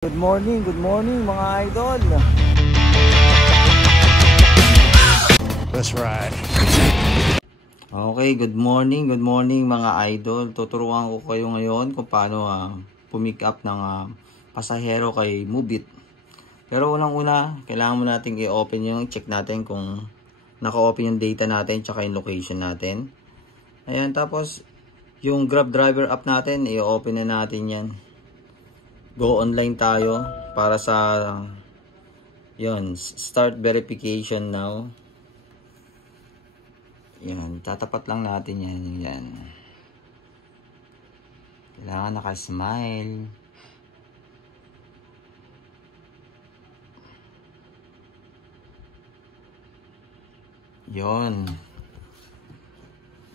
Good morning mga idol. Let's ride. Okay, good morning mga idol. Tuturuan ko kayo ngayon kung paano pumick up ng pasahero kay Mubit. Pero unang-una, kailangan mo nating i-open yung check natin kung naka-open yung data natin tsaka yung location natin. Ayan, tapos yung Grab driver app natin, i-open na natin yan. Go online tayo para sa start verification now. Yan, tatapat lang natin yan. Kailangan naka-smile. Yan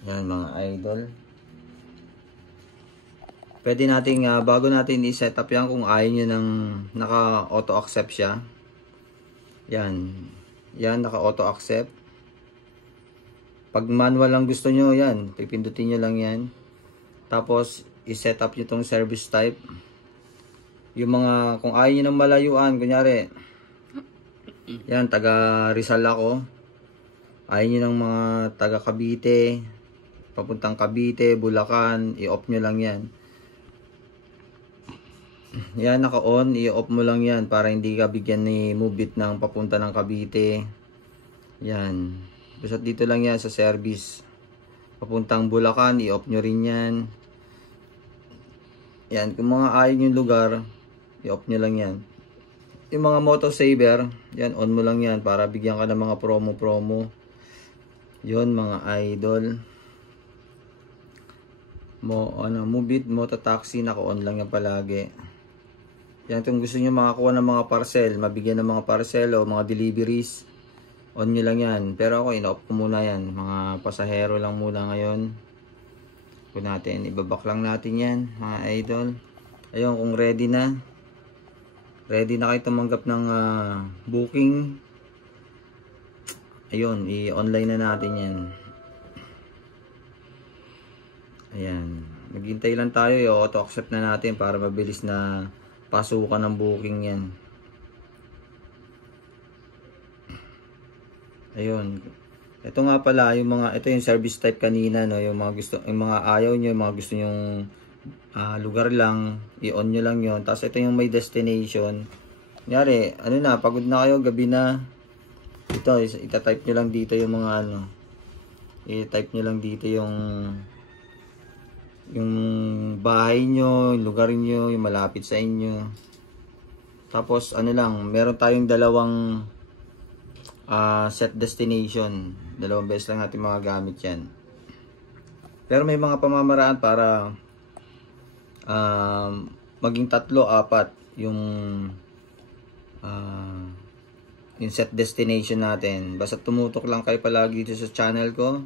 mga idol. Pwede nating, bago natin i-set up yan, kung ayaw nyo ng naka-auto-accept siya. Yan, naka-auto-accept. Pag manual lang gusto nyo, yan, pipindutin nyo lang yan. Tapos, i-set up nyo tong service type. Yung mga, kung ayaw nyo ng malayuan, kunyari, yan, taga Rizal ako. Ayaw nyo ng mga taga Cavite, papuntang Cavite, Bulacan, i-off nyo lang yan. Yan, naka-on, i-off mo lang yan para hindi ka bigyan ni Mubit ng papunta ng Cavite. Yan. Basta dito lang yan sa service. Papuntang Bulacan, i-off nyo rin yan. Yan, kung mga ayaw yung lugar, i-off nyo lang yan. Yung mga moto saver, yan, on mo lang yan para bigyan ka ng mga promo. Yon mga idol. Mubit, moto taxi, naka-on lang yan palagi. Yan, kung gusto nyo makakuha ng mga parcel, mabigyan ng mga parcel o mga deliveries, on nyo lang yan. Pero ako, ina-off ko muna yan. Mga pasahero lang muna ngayon. Kung natin, ibabak lang natin yan, mga idol. Ayun, kung ready na kayo tumanggap ng booking, ayun, i-online na natin yan. Ayan, maghintay lang tayo, i-auto-accept na natin para mabilis na pasukan ng booking yan. Ayun. Ito nga pala ito yung service type kanina, no, yung mga ayaw nyo, yung mga gusto nyong lugar lang, i-on nyo lang yon. Tapos ito yung may destination. Kunyari, pagod na kayo, gabi na. Ito, ita-type nyo lang dito yung mga i-type nyo lang dito yung bahay nyo, yung lugar nyo, yung malapit sa inyo. Tapos meron tayong dalawang set destination. Dalawang beses lang natin magagamit yan. Pero may mga pamamaraan para maging 3, 4 yung set destination natin. Basta tumutok lang kayo palagi dito sa channel ko.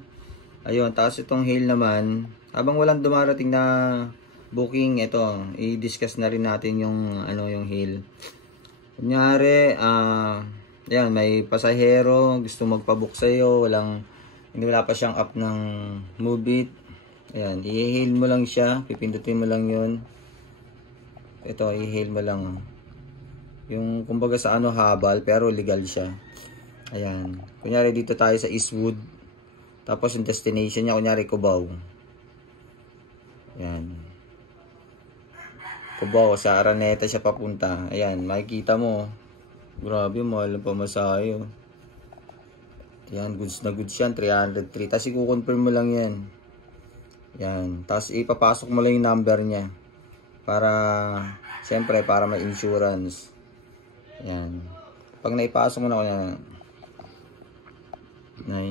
Ayun, tapos itong hail naman, habang walang dumarating na booking, ito, i-discuss na rin natin yung hail. Kunyari, ayan, may pasahero, gusto magpabook sa'yo, hindi wala pa siyang app ng Mubit. Ayan, i-hail mo lang siya, pipindutin mo lang yun. Ito, i-hail mo lang. Yung, kumbaga sa habal, pero legal siya. Ayan, kunyari dito tayo sa Eastwood. Tapos yung destination niya, kunyari Cubao. Ayan. Cubao, sa Araneta siya papunta. Ayan, makikita mo. Grabe, mahal ang pamasahe. Ayan, goods na goods yan, 303. Tapos i-confirm mo lang yan. Ayan, tapos ipapasok mo lang yung number niya. Siyempre, para may insurance. Ayan. Pag naipasok mo na, kunyari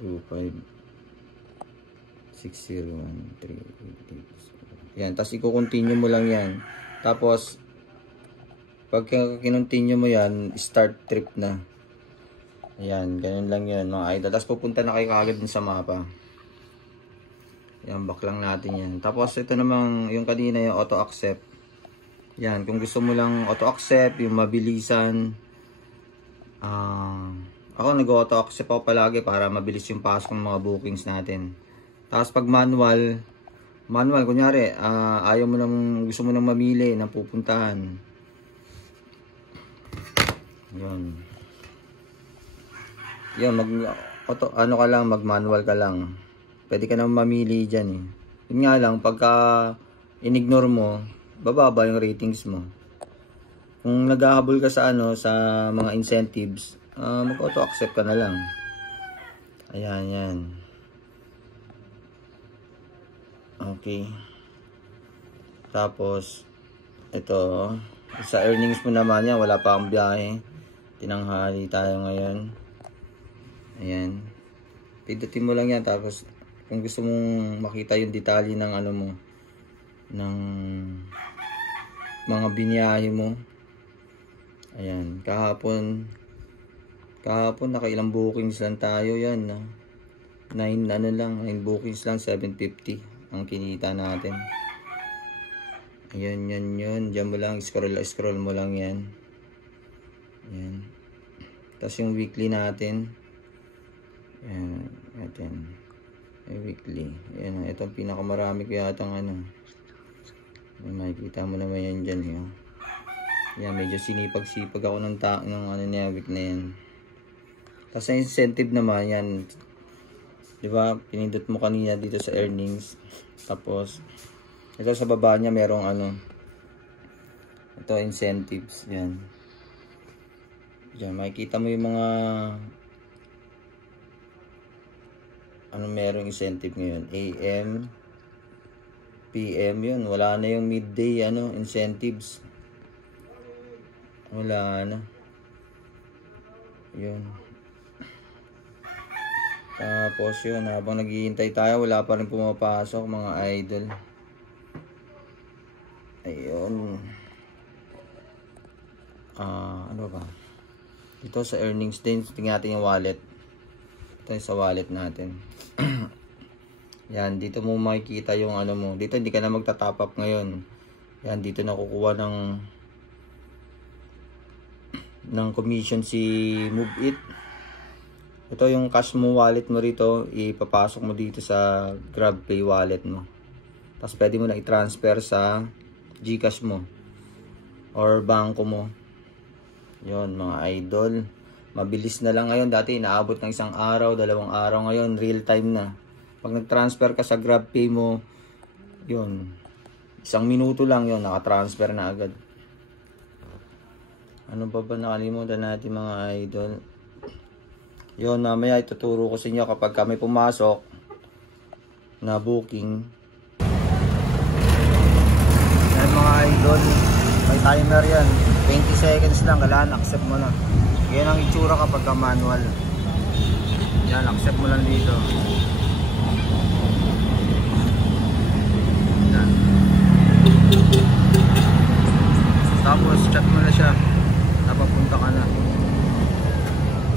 9256013. Yan, tapos i-continue mo lang yan. Tapos pag kinontinue mo yan, start trip na. Ayan, ganyan lang yan mga idol. Tapos pupunta na kayo kagad din sa mapa. Yan, back lang natin yan. Tapos ito namang yung kanina, yung auto accept. Yan, kung gusto mo lang auto accept, yung mabilisan, ako nag-auto accept ako palagi para mabilis yung pasok ng mga bookings natin. Tapos pag manual manual, kunyari, ayaw mo nang, gusto mo nang mamili ng pupuntahan. Yun. Yun, ano ka lang, mag-manual ka lang. Pwede ka nang mamili dyan eh. Yun nga lang, pagka in-ignore mo, bababa yung ratings mo. Kung naghahabol ka sa sa mga incentives, mag-auto accept ka na lang. Ayan, yan. Okay. Tapos, ito, sa earnings mo naman yan, wala pa akong biyahe. Tinanghali tayo ngayon. Ayan. Pindutin mo lang yan, tapos, kung gusto mong makita yung detalye ng mo, ng mga biniyahe mo. Ayan, kahapon nakailang bookings lang tayo yan. 9 bookings lang, 750 ang kinita natin. Ayan, yun. Diyan mo lang, scroll mo lang yan. Ayan. Tapos yung weekly natin. Ayan, natin. Yung weekly. Ayan, ito ang pinakamarami ko yatang makikita mo naman yan dyan. Yan, medyo sinipag-sipag ako ng niya, week na yan. Tapos ang incentive naman yan, di ba, pinindot mo kanina dito sa earnings. Tapos ito sa baba niya merong ito incentives, yan. Diyan makikita mo yung mga merong incentive ngayon, AM, PM, yun, wala na yung midday incentives. Wala na. Yun. Tapos yun, habang naghihintay tayo, wala pa rin pumapasok mga idol. Ayun. Ano ba? Ito sa earnings din, tingnan natin yung wallet. Ito yung sa wallet natin. Yan, dito mo makikita yung mo. Dito hindi ka na magta-top up ngayon. Yan, dito nakukuha ng commission si Move It. Ito yung cash mo wallet mo rito, ipapasok mo dito sa GrabPay wallet mo. Tapos pwede mo na i-transfer sa GCash mo or bangko mo. Yun mga idol, mabilis na lang ngayon. Dati inaabot ng 1 araw, 2 araw, ngayon real time na. Pag nag-transfer ka sa GrabPay mo, yun, 1 minuto lang yun, naka-transfer na agad. Ano pa ba nakalimutan natin mga idol? Yun, mamaya ituturo ko sa inyo kapag kami pumasok na booking. Yan mga idol, may timer yan, 20 seconds lang, kailangan accept mo na. Yan ang itsura kapag ka manual. Yan, accept mo lang dito. Yan. Tapos chat mo na siya, napapunta ka na.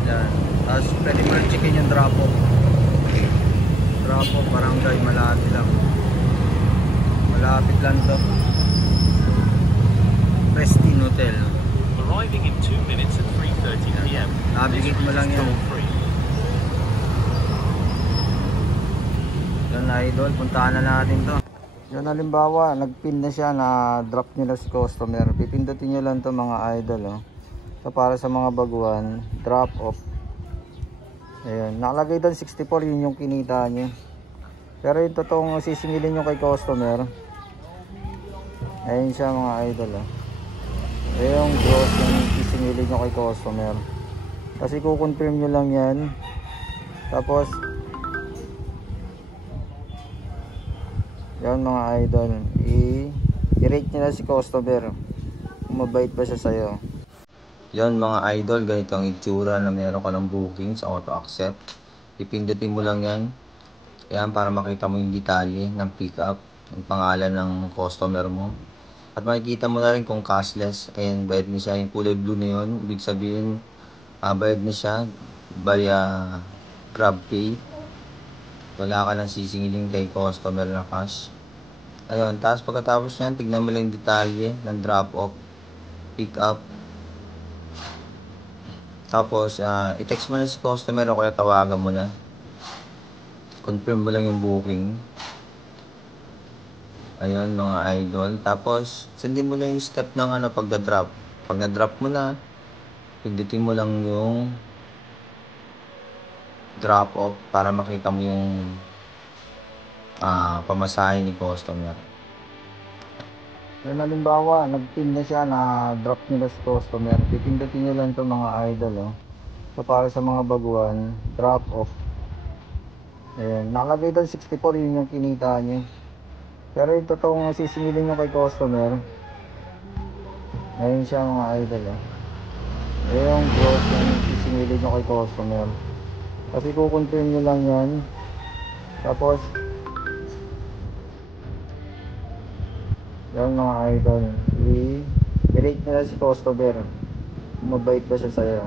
Yan. Tapos pwede mo rin checkin yung drop-off. Drop-off, barangay, malapit lang. Malapit lang to. Prestige Hotel. Arriving in 2 minutes at 3:30 p.m. Navigate mo lang yan. Yan idol, puntahan na natin to. Yan halimbawa, nagpin na siya, na drop nyo na si customer. Pipindutin nyo lang to mga idol. So para sa mga baguhan, drop off. Ayan, nakalagay doon 64, yun yung kinita nyo. Pero yung totoong sisingilin nyo kay customer, ayun siya mga idol. Ayun yung gross yung sisingilin nyo kay customer. Kasi kukonfirm nyo lang yan. Tapos yan mga idol, i-rate nyo na si customer kung mabait ba siya sa'yo. Yan mga idol, ganito ang itsura na meron ka ng booking sa auto accept. Ipindutin mo lang yan. Yan, para makita mo yung detalye ng pick up, yung pangalan ng customer mo. At makikita mo na rin kung cashless. Ayan, bayad na siya, yung kulay blue na yun. Ibig sabihin, bayad na siya via GrabPay. Wala ka nang sisingilin kay customer na cash. Ayun, tapos pagkatapos yan, tignan mo lang yung detalye ng drop off, pick up. Tapos, i-text mo na si customer o kaya tawagan mo na. Confirm mo lang yung booking. Ayun mga idol. Tapos, sundin mo lang yung step ng pagda-drop. Pag na-drop mo na, pindutin mo lang yung drop off para makita mo yung pamasahe ni customer. Kaya halimbawa, nag-pin na siya, na-drop nila sa customer. Pipindutin nyo lang ito mga idol. So, para sa mga baguhan, drop off. Ayan, nakalagay doon 64, yun yung kinita nyo. Pero yung totoong sisingilin nyo kay customer, ayun siya mga idol. Ayun yung gross yung sisingilin nyo kay customer. Kasi kukonfirm nyo lang yan. Tapos, yan mga idol, i-rate nila si customer. Mabait ba siya sa'yo?